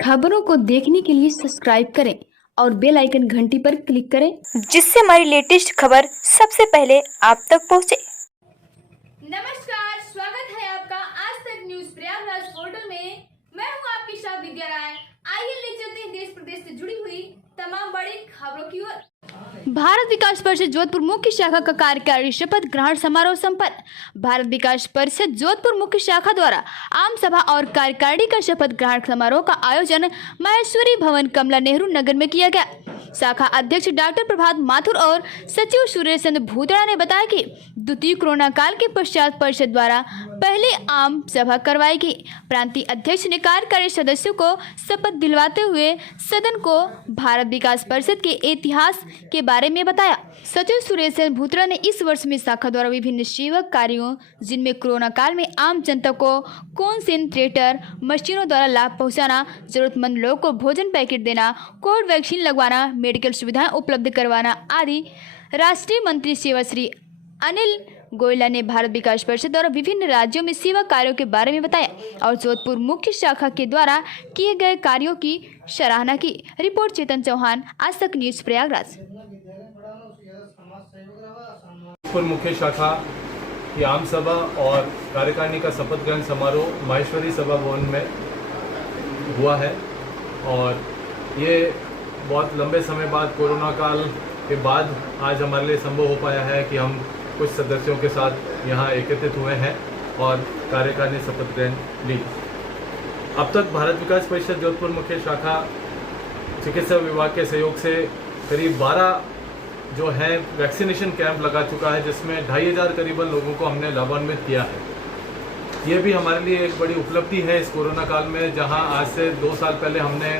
खबरों को देखने के लिए सब्सक्राइब करें और बेल आइकन घंटी पर क्लिक करें, जिससे हमारी लेटेस्ट खबर सबसे पहले आप तक पहुंचे। नमस्कार, स्वागत है आपका आज तक न्यूज प्रयागराज पोर्टल में। मैं हूं आपकी शाह विद्या राय। आइए ले चलते हैं देश प्रदेश से जुड़ी हुई तमाम बड़ी खबरों की ओर। भारत विकास परिषद जोधपुर मुख्य शाखा का कार्यकारी शपथ ग्रहण समारोह संपन्न। भारत विकास परिषद जोधपुर मुख्य शाखा द्वारा आम सभा और कार्यकारिणी का शपथ ग्रहण समारोह का आयोजन माहेश्वरी भवन कमला नेहरू नगर में किया गया। शाखा अध्यक्ष डॉक्टर प्रभात माथुर और सचिव सुरेश चंद्र भूतड़ा ने बताया कि द्वितीय कोरोना काल के पश्चात परिषद द्वारा पहले आम सभा करवाई गई। प्रांतीय अध्यक्ष ने कार्यकारी सदस्यों को शपथ दिलवाते हुए सदन को भारत विकास परिषद के इतिहास के बारे में बताया। सचिव सुरेश चंद्र भूतड़ा ने इस वर्ष में शाखा द्वारा विभिन्न सेवा कार्यों, जिनमें कोरोना काल में आम जनता को कॉन्सेंट्रेटर मशीनों द्वारा लाभ पहुंचाना, जरूरतमंद लोगों को भोजन पैकेट देना, कोविड वैक्सीन लगवाना, मेडिकल सुविधाएं उपलब्ध करवाना आदि। राष्ट्रीय मंत्री सेवा श्री अनिल गोयला ने भारत विकास परिषद द्वारा विभिन्न राज्यों में सेवा कार्यों के बारे में बताया और जोधपुर मुख्य शाखा के द्वारा किए गए कार्यों की सराहना की। रिपोर्ट चेतन चौहान, आज तक न्यूज प्रयागराज। जोधपुर मुख्य शाखा की आम सभा और कार्यकारिणी का शपथ ग्रहण समारोह माहेश्वरी सभा भवन में हुआ है और ये बहुत लंबे समय बाद, कोरोना काल के बाद आज हमारे लिए संभव हो पाया है कि हम कुछ सदस्यों के साथ यहाँ एकत्रित हुए हैं और कार्यकारिणी शपथ ग्रहण ली। अब तक भारत विकास परिषद जोधपुर मुख्य शाखा चिकित्सा विभाग के सहयोग से करीब 12 जो है वैक्सीनेशन कैंप लगा चुका है, जिसमें 2500 करीबन लोगों को हमने लाभान्वित किया है। ये भी हमारे लिए एक बड़ी उपलब्धि है इस कोरोना काल में, जहां आज से 2 साल पहले हमने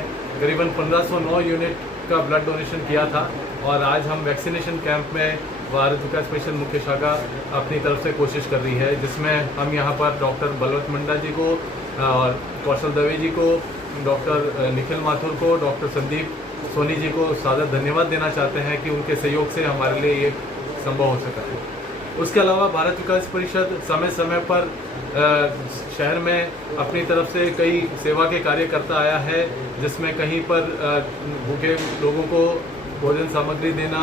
करीबन 1509 यूनिट का ब्लड डोनेशन किया था और आज हम वैक्सीनेशन कैंप में भारत विकास परिषद मुख्य शाखा अपनी तरफ से कोशिश कर रही है, जिसमें हम यहाँ पर डॉक्टर बलवंत मंडा जी को और कौशल दवे जी को, डॉक्टर निखिल माथुर को, डॉक्टर संदीप सोनी जी को सादर धन्यवाद देना चाहते हैं कि उनके सहयोग से हमारे लिए ये संभव हो सका है। उसके अलावा भारत विकास परिषद समय समय पर शहर में अपनी तरफ से कई सेवा के कार्य करता आया है, जिसमें कहीं पर भूखे लोगों को भोजन सामग्री देना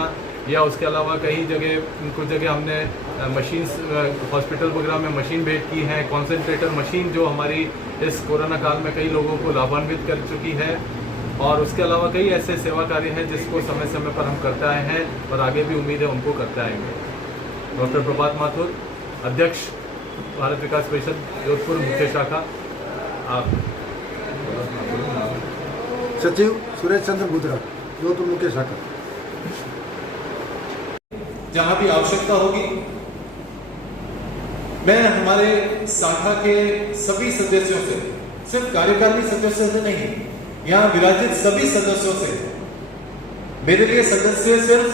या उसके अलावा कई जगह, कुछ जगह हमने मशीन्स हॉस्पिटल वगैरह में मशीन भेंट की हैं, कॉन्सेंट्रेटर मशीन जो हमारी इस कोरोना काल में कई लोगों को लाभान्वित कर चुकी है। और उसके अलावा कई ऐसे सेवा कार्य हैं जिसको समय समय पर हम करते आए हैं और आगे भी उम्मीद है उनको करते आएंगे। डॉक्टर प्रभात माथुर, अध्यक्ष भारत विकास परिषद जोधपुर मुख्य शाखा। आप सचिव सुरेश चंद्र भूतड़ा, जोधपुर मुख्य शाखा। जहां भी आवश्यकता होगी मैं हमारे शाखा के सभी सदस्यों से, सिर्फ कार्यकारिणी सदस्यों से नहीं, यहाँ विराजित सभी सदस्यों से, मेरे लिए सदस्य सिर्फ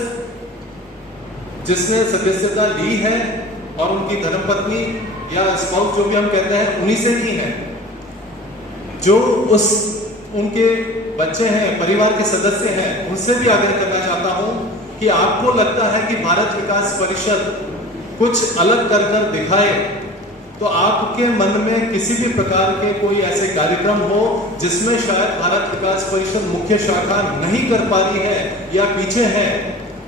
जिसने सदस्यता ली है और उनकी धर्मपत्नी या स्पाउस जो भी हम कहते हैं उन्हीं से नहीं है, जो उनके बच्चे हैं, परिवार के सदस्य हैं, उनसे भी आग्रह करना चाहता हूं कि आपको लगता है कि भारत विकास परिषद कुछ अलग कर दिखाए, तो आपके मन में किसी भी प्रकार के कोई ऐसे कार्यक्रम हो जिसमें शायद भारत विकास परिषद मुख्य शाखा नहीं कर पा रही है या पीछे है,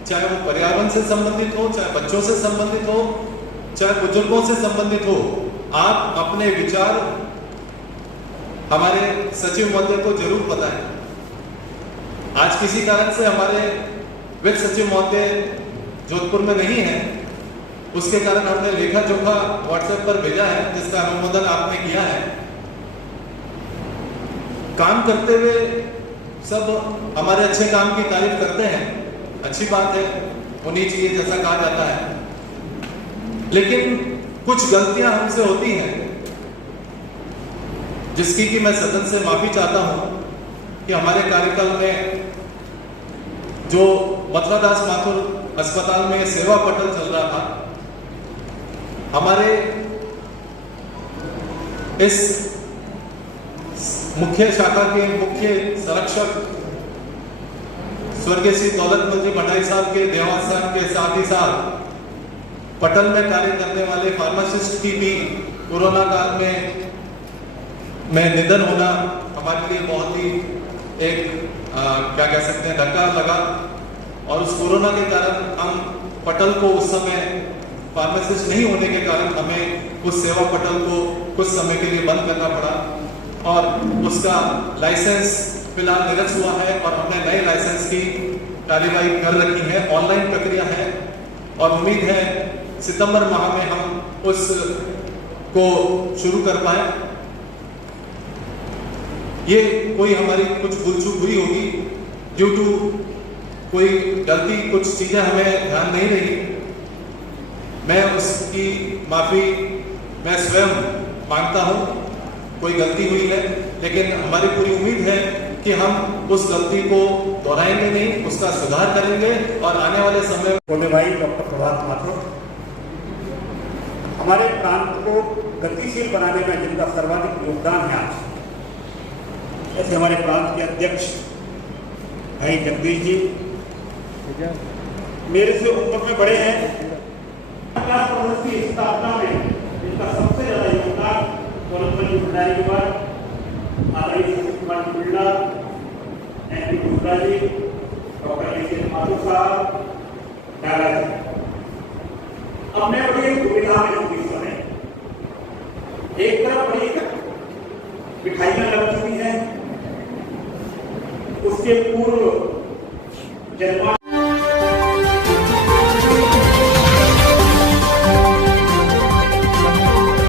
चाहे वो पर्यावरण से संबंधित हो, चाहे बच्चों से संबंधित हो, चाहे बुजुर्गों से संबंधित हो, आप अपने विचार हमारे सचिव महोदय को जरूर बताएं। आज किसी कारण से हमारे वित्त सचिव महोदय जोधपुर में नहीं है, उसके कारण हमने लेखा जोखा व्हाट्सएप पर भेजा है, जिसका अनुमोदन आपने किया है। काम करते हुए सब हमारे अच्छे काम की तारीफ करते हैं, अच्छी बात है, होनी चाहिए जैसा कहा जाता है, लेकिन कुछ गलतियां हमसे होती हैं जिसकी कि मैं सदन से माफी चाहता हूं कि हमारे कार्यकाल में जो मथुरादास माथुर अस्पताल में सेवा पटल चल रहा था, हमारे इस मुख्य शाखा के मुख्य संरक्षक स्वर्गीय श्री दौलतमल जी भंडारी साहब के देहांत के साथ ही साथ पटल में कार्य करने वाले फार्मासिस्ट की भी कोरोना काल में में निधन होना हमारे लिए बहुत ही एक क्या कह सकते हैं धक्का लगा। और उस कोरोना के कारण हम पटल को उस समय फार्मासिस्ट नहीं होने के कारण हमें उस सेवा पटल को कुछ समय के लिए बंद करना पड़ा और उसका लाइसेंस फिलहाल निरस्त हुआ है और हमने नए लाइसेंस की कार्यवाही कर रखी है, ऑनलाइन प्रक्रिया है और उम्मीद है सितंबर माह में हम उस को शुरू कर पाए। ये कोई हमारी कुछ भूल चूक हुई होगी, ड्यू टू कोई गलती, कुछ चीजें हमें ध्यान नहीं रही, मैं उसकी माफी मैं स्वयं मांगता हूं। कोई गलती हुई है, लेकिन हमारी पूरी उम्मीद है कि हम उस गलती को दोहराएंगे नहीं, उसका सुधार करेंगे और आने वाले समय बोले भाई डॉक्टर प्रभात माथुर हमारे प्रांत को गतिशील बनाने में जिनका सर्वाधिक योगदान है आज, ऐसे हमारे प्रांत के अध्यक्ष भाई जगदीश जी मेरे से उम्र में बड़े हैं। की स्थापना में जिनका सबसे ज्यादा योगदान जी भंडारी के बाद आदरणीय Satish Kumar ji Birla, MP Gupta ji, doctor A Mathur साहब, डाला जी। अब मैं बड़ी दुविधा में हूँ इस समय। एक तरफ बड़ी मिठाइयां लग चुकी हैं, उसके पूर्व जन्मा